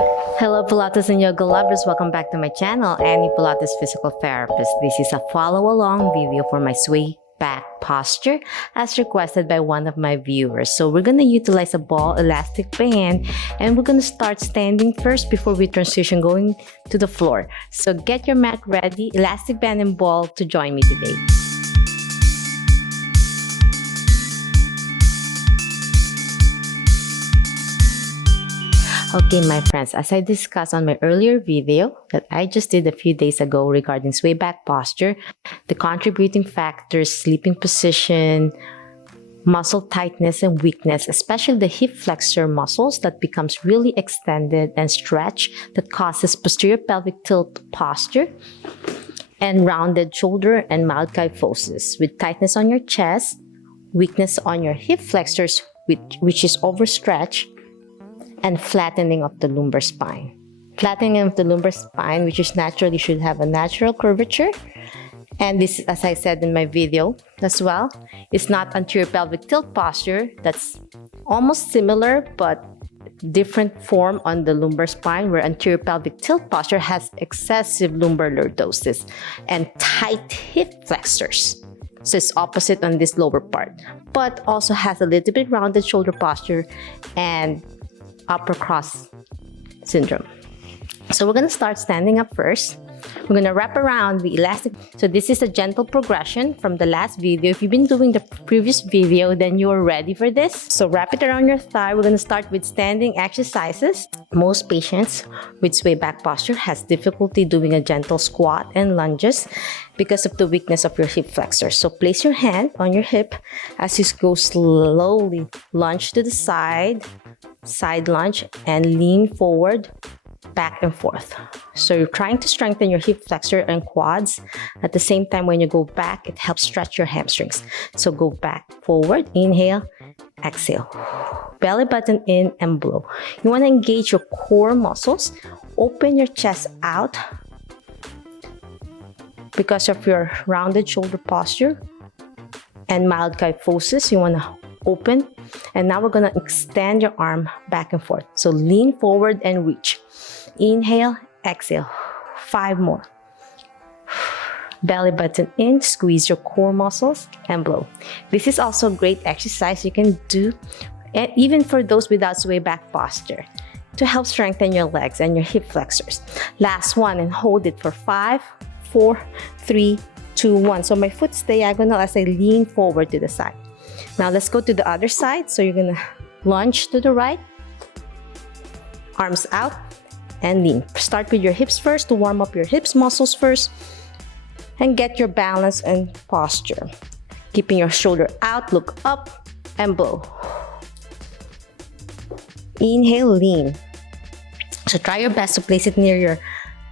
Hello Pilates and yoga lovers, welcome back to my channel, Annie Pilates Physical Therapist. This is a follow-along video for my sway back posture as requested by one of my viewers. So we're going to utilize a ball elastic band and we're going to start standing first before we transition going to the floor. So get your mat ready, elastic band and ball to join me today. Okay, my friends, as I discussed on my earlier video that I just did a few days ago regarding sway back posture, the contributing factors, sleeping position, muscle tightness and weakness, especially the hip flexor muscles that becomes really extended and stretched that causes posterior pelvic tilt posture, and rounded shoulder and mild kyphosis with tightness on your chest, weakness on your hip flexors which is overstretched, and flattening of the lumbar spine. Flattening of the lumbar spine, which is naturally should have a natural curvature. And this, as I said in my video as well, is not anterior pelvic tilt posture. That's almost similar, but different form on the lumbar spine, where anterior pelvic tilt posture has excessive lumbar lordosis and tight hip flexors. So it's opposite on this lower part, but also has a little bit rounded shoulder posture and upper cross syndrome. So we're going to start standing up first. We're going to wrap around the elastic. So this is a gentle progression from the last video. If you've been doing the previous video, then you're ready for this. So wrap it around your thigh. We're going to start with standing exercises. Most patients with sway back posture has difficulty doing a gentle squat and lunges because of the weakness of your hip flexors. So place your hand on your hip as you go slowly, lunge to the side lunge, and lean forward, back and forth. So you're trying to strengthen your hip flexor and quads. At the same time, when you go back, it helps stretch your hamstrings. So go back, forward, inhale, exhale. Belly button in and blow. You want to engage your core muscles. Open your chest out because of your rounded shoulder posture and mild kyphosis. You want to open. And now we're going to extend your arm back and forth. So lean forward and reach. Inhale, exhale. 5 more. Belly button in, squeeze your core muscles and blow. This is also a great exercise you can do even for those without sway back posture to help strengthen your legs and your hip flexors. Last one, and hold it for 5, 4, 3, 2, 1. So my foot's diagonal as I lean forward to the side. Now let's go to the other side. So you're gonna lunge to the right, arms out, and lean. Start with your hips first to warm up your hips muscles first and get your balance and posture. Keeping your shoulder out, look up and blow. Inhale, lean. So try your best to place it near your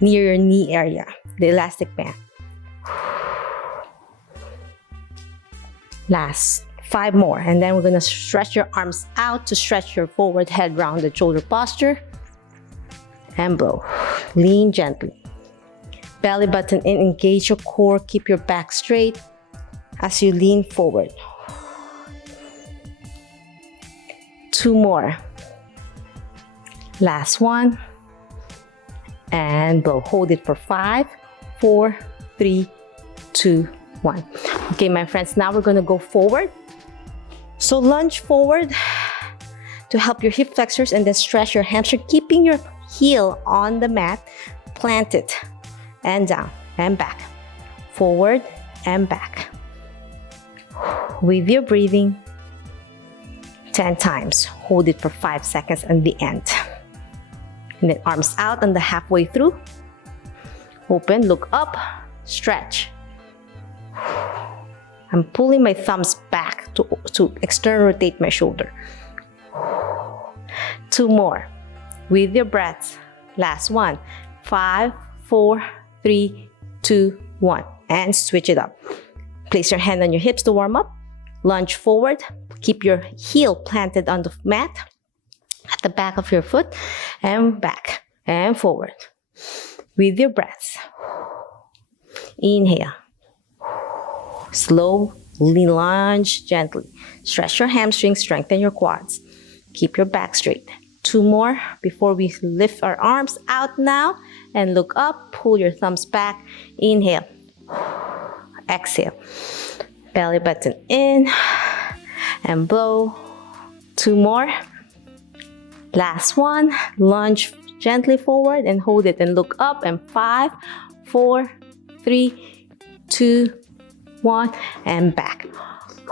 knee area, the elastic band. Last 5 more, and then we're going to stretch your arms out to stretch your forward head rounded shoulder posture and blow. Lean gently. Belly button in, engage your core, keep your back straight as you lean forward. 2 more. Last one. And blow. Hold it for 5, 4, 3, 2, 1. Okay, my friends, now we're going to go forward. So lunge forward to help your hip flexors and then stretch your hamstring, keeping your heel on the mat, plant it, and down and back, forward and back. With your breathing, 10 times. Hold it for 5 seconds at the end. And then arms out on the halfway through. Open, look up, stretch. I'm pulling my thumbs back to external rotate my shoulder. 2 more. With your breaths. Last one. 5, 4, 3, 2, 1. And switch it up. Place your hand on your hips to warm up. Lunge forward. Keep your heel planted on the mat at the back of your foot. And back and forward. With your breaths. Inhale. Slowly lunge gently. Stretch your hamstrings, strengthen your quads. Keep your back straight. 2 more before we lift our arms out now and look up. Pull your thumbs back. Inhale. Exhale. Belly button in and blow. 2 more. Last one. Lunge gently forward and hold it and look up. And 5, 4, 3, 2, 1, and back.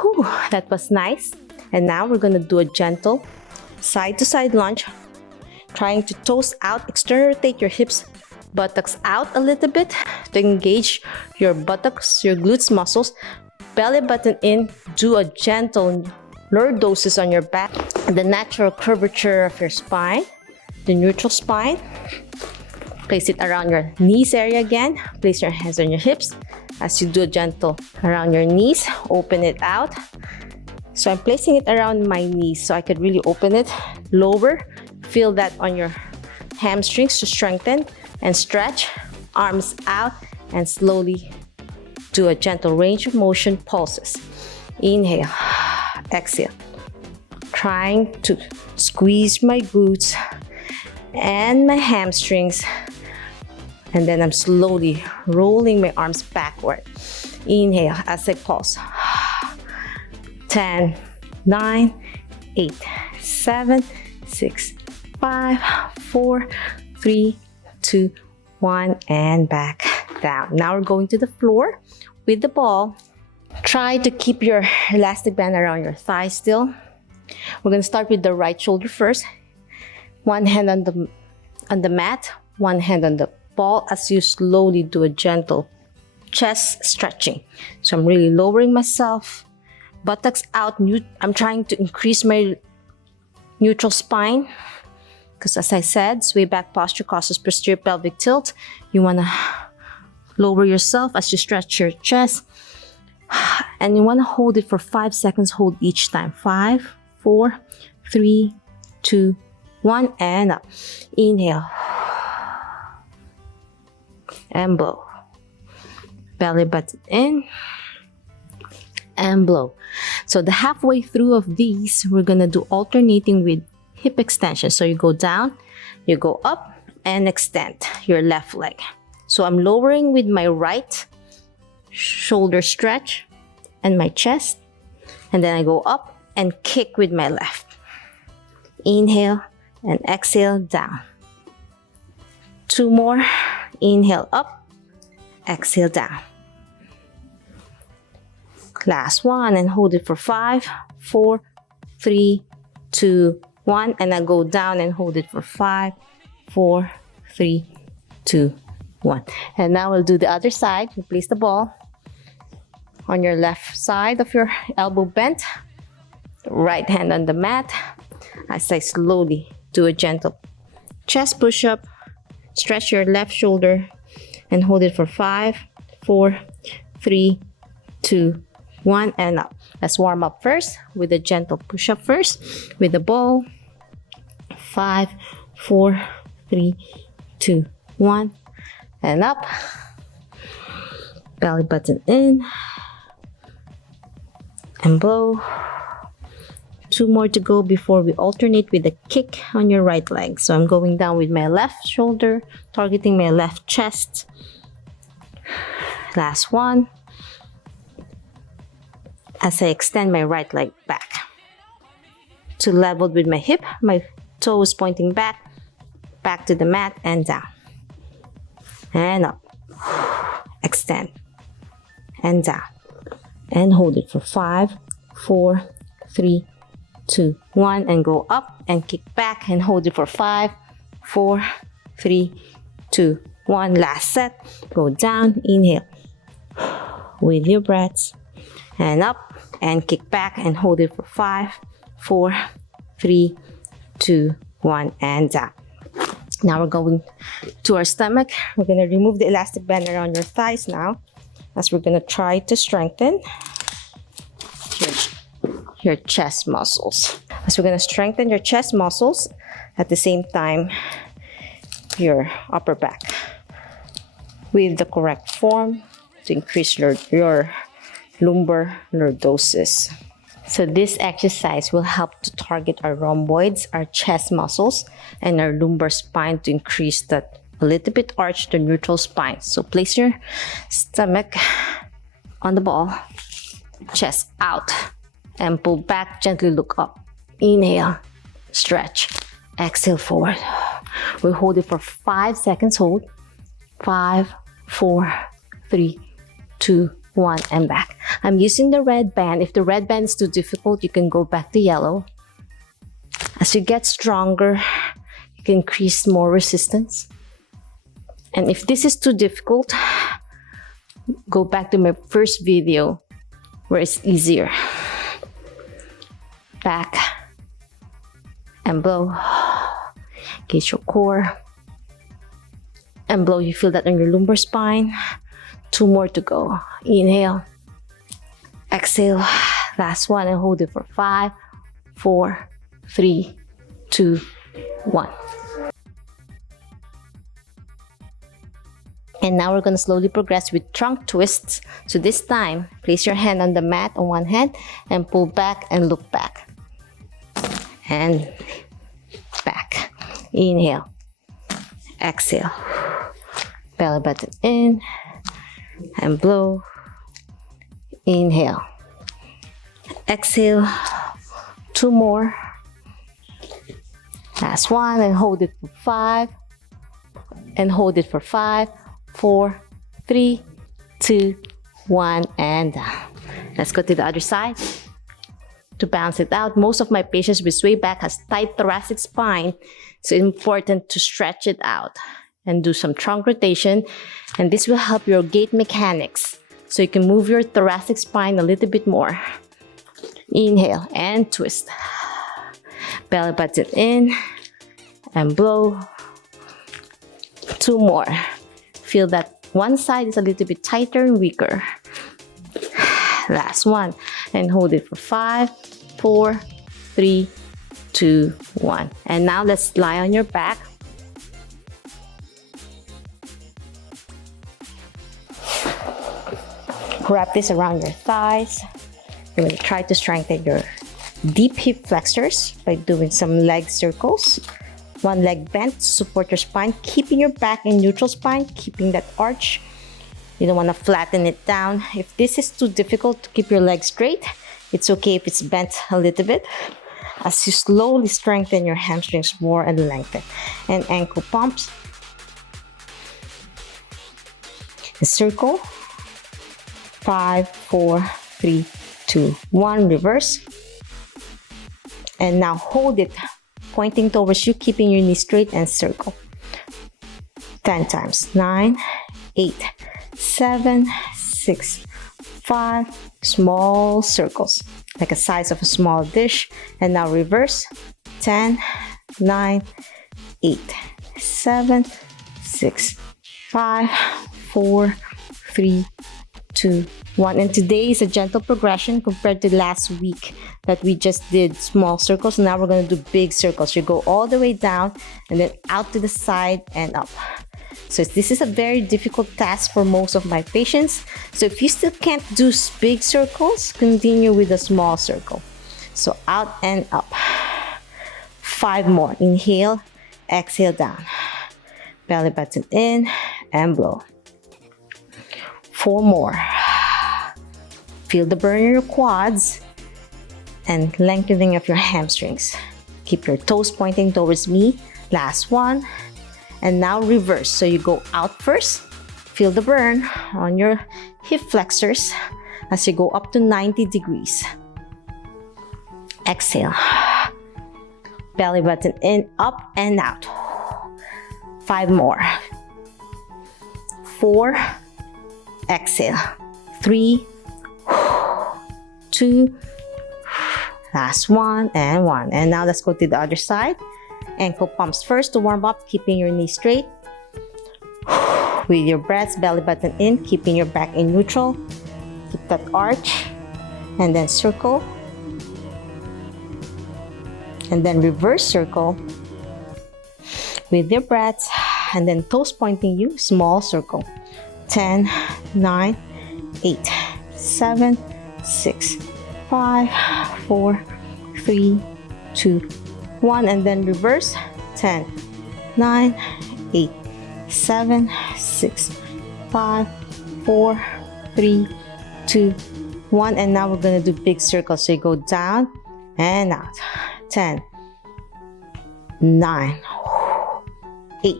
Whew, that was nice. And now we're gonna do a gentle side to side lunge, trying to toes out, external rotate your hips, buttocks out a little bit to engage your buttocks, your glutes muscles. Belly button in, do a gentle lordosis on your back, the natural curvature of your spine, the neutral spine. Place it around your knees area again. Place your hands on your hips as you do a gentle around your knees. Open it out. So I'm placing it around my knees so I could really open it. Lower. Feel that on your hamstrings to strengthen and stretch. Arms out and slowly do a gentle range of motion pulses. Inhale. Exhale. Trying to squeeze my glutes and my hamstrings. And then I'm slowly rolling my arms backward. Inhale as I pulse. 10, 9, 8, 7, 6, 5, 4, 3, 2, 1, and back down. Now we're going to the floor with the ball. Try to keep your elastic band around your thigh still. We're going to start with the right shoulder first. One hand on the mat, one hand on the ball as you slowly do a gentle chest stretching. So I'm really lowering myself. Buttocks out. I'm trying to increase my neutral spine because, as I said, swayback posture causes posterior pelvic tilt. You want to lower yourself as you stretch your chest. And you want to hold it for 5 seconds. Hold each time. 5, 4, 3, 2, 1, and up. Inhale. And blow. Belly button in. And blow. So the halfway through of these, we're gonna do alternating with hip extension. So you go down, you go up, and extend your left leg. So I'm lowering with my right shoulder stretch and my chest, and then I go up and kick with my left. Inhale and exhale down. 2 more. Inhale up, exhale down. Last one, and hold it for 5, 4, 3, 2, 1, and I go down and hold it for 5, 4, 3, 2, 1. And now we'll do the other side. You place the ball on your left side of your elbow bent, right hand on the mat as I slowly do a gentle chest push-up. Stretch your left shoulder and hold it for 5, 4, 3, 2, 1, and up. Let's warm up first with a gentle push-up first with the ball. 5, 4, 3, 2, 1, and up. Belly button in and blow. 2 more to go before we alternate with a kick on your right leg. So I'm going down with my left shoulder, targeting my left chest. Last one. As I extend my right leg back to level with my hip, my toes pointing back to the mat and down. And up. Extend. And down. And hold it for 5, 4, 3, 2, 1, and go up and kick back and hold it for 5, 4, 3, 2, 1. Last set. Go down. Inhale with your breaths and up and kick back and hold it for 5, 4, 3, 2, 1, and down. Now we're going to our stomach. We're going to remove the elastic band around your thighs now as we're going to try to strengthen your chest muscles. So we're going to strengthen your chest muscles at the same time your upper back with the correct form to increase your lumbar lordosis. So this exercise will help to target our rhomboids, our chest muscles, and our lumbar spine to increase that a little bit arch to neutral spine. So place your stomach on the ball, chest out, and pull back, gently look up. Inhale, stretch, exhale forward. We hold it for 5 seconds, hold. 5, 4, 3, 2, 1, and back. I'm using the red band. If the red band is too difficult, you can go back to yellow. As you get stronger, you can increase more resistance. And if this is too difficult, go back to my first video where it's easier. Back and blow. Engage your core and blow. You feel that on your lumbar spine. 2 more to go. Inhale, exhale, last one, and hold it for 5, 4, 3, 2, 1. And now we're going to slowly progress with trunk twists. So this time, place your hand on the mat on one hand and pull back and look back. And back. Inhale, exhale, belly button in and blow. Inhale, exhale, 2 more, last one, and hold it for 5, and hold it for 5, 4, 3, 2, 1, and down. Let's go to the other side. To balance it out, most of my patients with swayback has tight thoracic spine, so it's important to stretch it out and do some trunk rotation, and this will help your gait mechanics, so you can move your thoracic spine a little bit more. Inhale and twist. Belly button in and blow. 2 more. Feel that one side is a little bit tighter and weaker. Last one, and hold it for 5, 4, 3, 2, 1. And now let's lie on your back. Wrap this around your thighs. You're going to try to strengthen your deep hip flexors by doing some leg circles. One leg bent to support your spine, keeping your back in neutral spine, keeping that arch. You don't want to flatten it down. If this is too difficult to keep your legs straight, it's okay if it's bent a little bit. As you slowly strengthen your hamstrings more and lengthen. And ankle pumps. A circle. 5, 4, 3, 2, 1. Reverse. And now hold it, pointing towards you, keeping your knees straight, and circle. 10 times. 9, 8, 7, 6, 5. Small circles, like a size of a small dish. And now reverse. 10, 9, 8, 7, 6, 5, 4, 3, 2, 1. And today is a gentle progression compared to last week that we just did small circles. Now we're going to do big circles. You go all the way down and then out to the side and up. So this is a very difficult task for most of my patients. So if you still can't do big circles, continue with a small circle. So out and up. 5 more. Inhale, exhale down. Belly button in and blow. 4 more. Feel the burn in your quads and lengthening of your hamstrings. Keep your toes pointing towards me. Last one. And now reverse. So you go out first. Feel the burn on your hip flexors as you go up to 90 degrees. Exhale. Belly button in, up and out. 5 more. 4. Exhale. 3, 2, last one, and 1. And now let's go to the other side. Ankle pumps first to warm up, keeping your knees straight. With your breaths, belly button in, keeping your back in neutral. Keep that arch. And then circle. And then reverse circle. With your breaths. And then toes pointing you, small circle. 10, 9, 8, 7, 6, 5, 4, 3, 2, 1, and then reverse. 10, 9, 8, 7, 6, 5, 4, 3, 2, 1, and now we're gonna do big circles. So you go down and out. 10, 9, 8,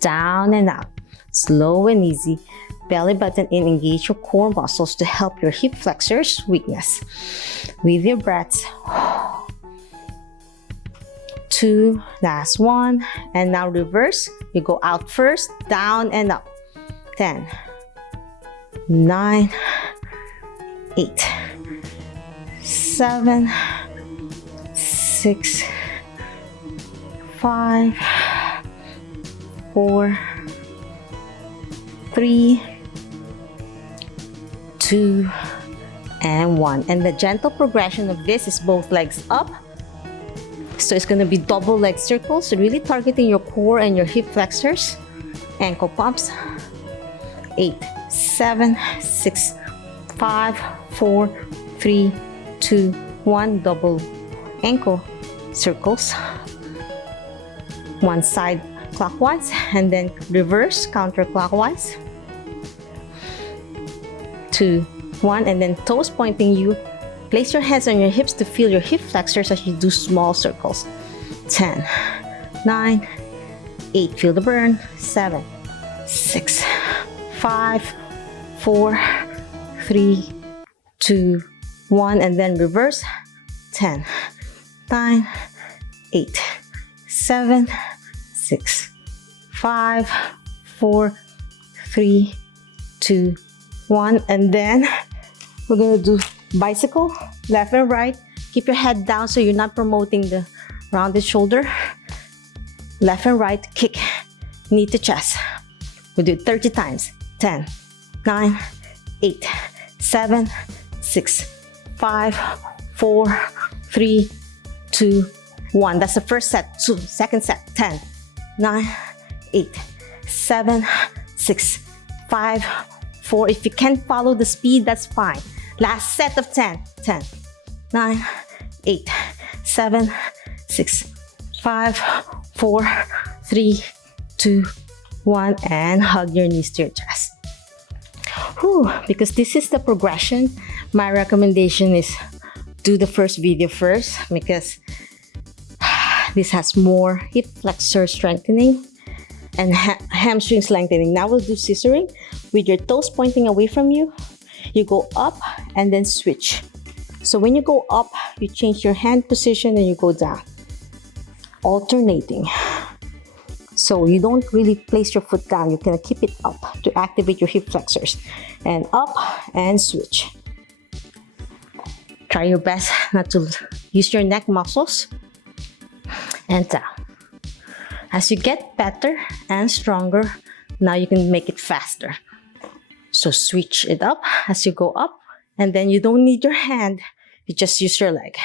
down and out. Slow and easy. Belly button in, engage your core muscles to help your hip flexors weakness. With your breaths. 2, last 1, and now reverse. You go out first, down and up. 10, 9, 8, 7, 6, 5, 4, 3, 2, and 1. And the gentle progression of this is both legs up. So it's going to be double leg circles, really targeting your core and your hip flexors. Ankle pumps. 8, 7, 6, 5, 4, 3, 2, 1. Double ankle circles. One side clockwise and then reverse counterclockwise. 2, 1, and then toes pointing you. Place your hands on your hips to feel your hip flexors as you do small circles. 10, 9, 8, feel the burn. 7, 6, 5, 4, 3, 2, 1, and then reverse. 10, 9, 8, 7, 6, 5, 4, 3, 2, 1, and then we're gonna do bicycle, left and right. Keep your head down so you're not promoting the rounded shoulder. Left and right, kick, knee to chest. We'll do it 30 times. 10, 9, 8, 7, 6, 5, 4, 3, 2, 1. That's the first set. Second set. 10, 9, 8, 7, 6, 5, 4. If you can't follow the speed, that's fine. Last set of 10. 10, 9, 8, 7, 6, 5, 4, 3, 2, 1, and hug your knees to your chest. Whew, because this is the progression, my recommendation is do the first video first because this has more hip flexor strengthening and hamstring lengthening. Now we'll do scissoring with your toes pointing away from you. You go up and then switch. So when you go up, you change your hand position and you go down, alternating. So you don't really place your foot down. You can keep it up to activate your hip flexors. And up and switch. Try your best not to use your neck muscles. And down. As you get better and stronger, now you can make it faster. So switch it up as you go up, and then you don't need your hand, you just use your leg.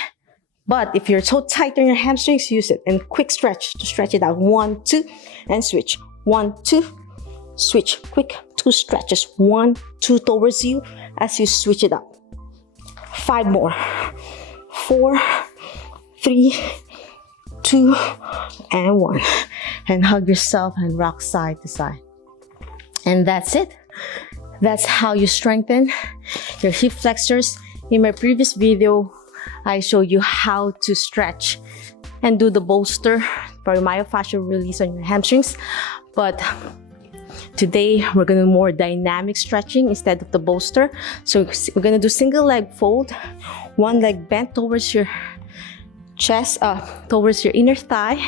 But if you're so tight on your hamstrings, use it. And quick stretch to stretch it out. 1, 2, and switch. 1, 2, switch. Quick 2 stretches. 1, 2 towards you as you switch it up. 5 more. 4, 3, 2, and 1. And hug yourself and rock side to side. And that's it. That's how you strengthen your hip flexors. In my previous video, I showed you how to stretch and do the bolster for myofascial release on your hamstrings. But today, we're going to do more dynamic stretching instead of the bolster. So we're going to do single leg fold, one leg bent towards your chest, towards your inner thigh.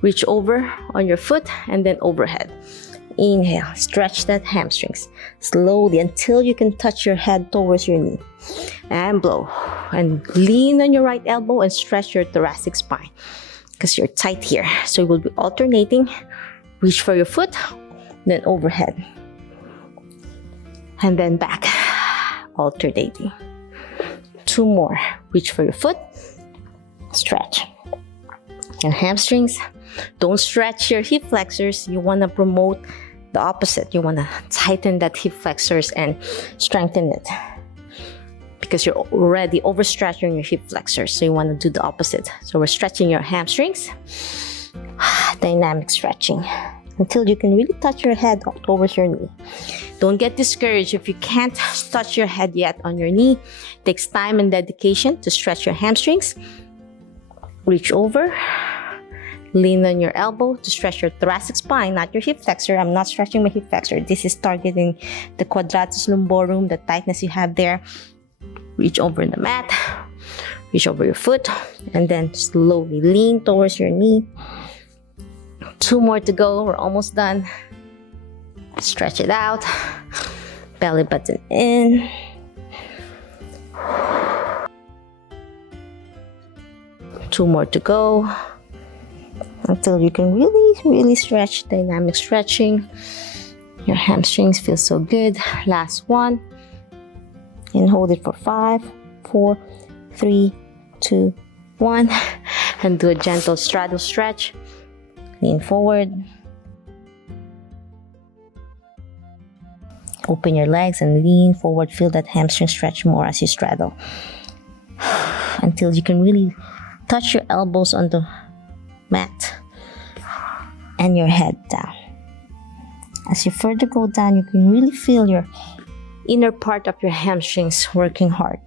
Reach over on your foot and then overhead. Inhale, stretch that hamstrings slowly until you can touch your head towards your knee. And blow. And lean on your right elbow and stretch your thoracic spine because you're tight here. So you will be alternating. Reach for your foot, then overhead. And then back, alternating. 2 more. Reach for your foot, stretch. And hamstrings, don't stretch your hip flexors. You want to promote the opposite. You want to tighten that hip flexors and strengthen it. because you're already overstretching your hip flexors. So you want to do the opposite. So we're stretching your hamstrings. Dynamic stretching until you can really touch your head towards your knee. Don't get discouraged if you can't touch your head yet on your knee. It takes time and dedication to stretch your hamstrings. Reach over. Lean on your elbow to stretch your thoracic spine, not your hip flexor. I'm not stretching my hip flexor. This is targeting the quadratus lumborum, the tightness you have there. Reach over the mat. Reach over your foot. And then slowly lean towards your knee. 2 more to go. We're almost done. Stretch it out. Belly button in. Two more to go. Until you can really stretch. Dynamic stretching. Your hamstrings feel so good. Last one. And hold it for 5, 4, 3, 2, 1. And do a gentle straddle stretch. Lean forward. Open your legs and lean forward. Feel that hamstring stretch more as you straddle. Until you can really touch your elbows on the mat and your head down. As you further go down, you can really feel your inner part of your hamstrings working hard.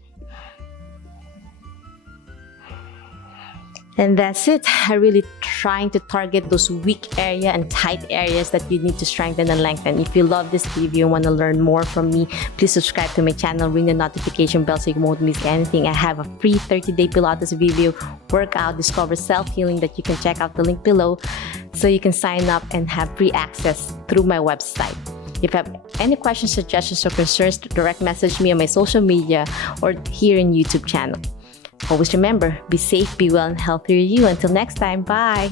And that's it. I'm really trying to target those weak area and tight areas that you need to strengthen and lengthen. If you love this video and want to learn more from me, please subscribe to my channel, ring the notification bell so you won't miss anything. I have a free 30-day Pilates video workout, Discover Self-Healing, that you can check out the link below so you can sign up and have free access through my website. If you have any questions, suggestions, or concerns, direct message me on my social media or here in YouTube channel. Always remember, be safe, be well, and healthy you. Until next time, bye!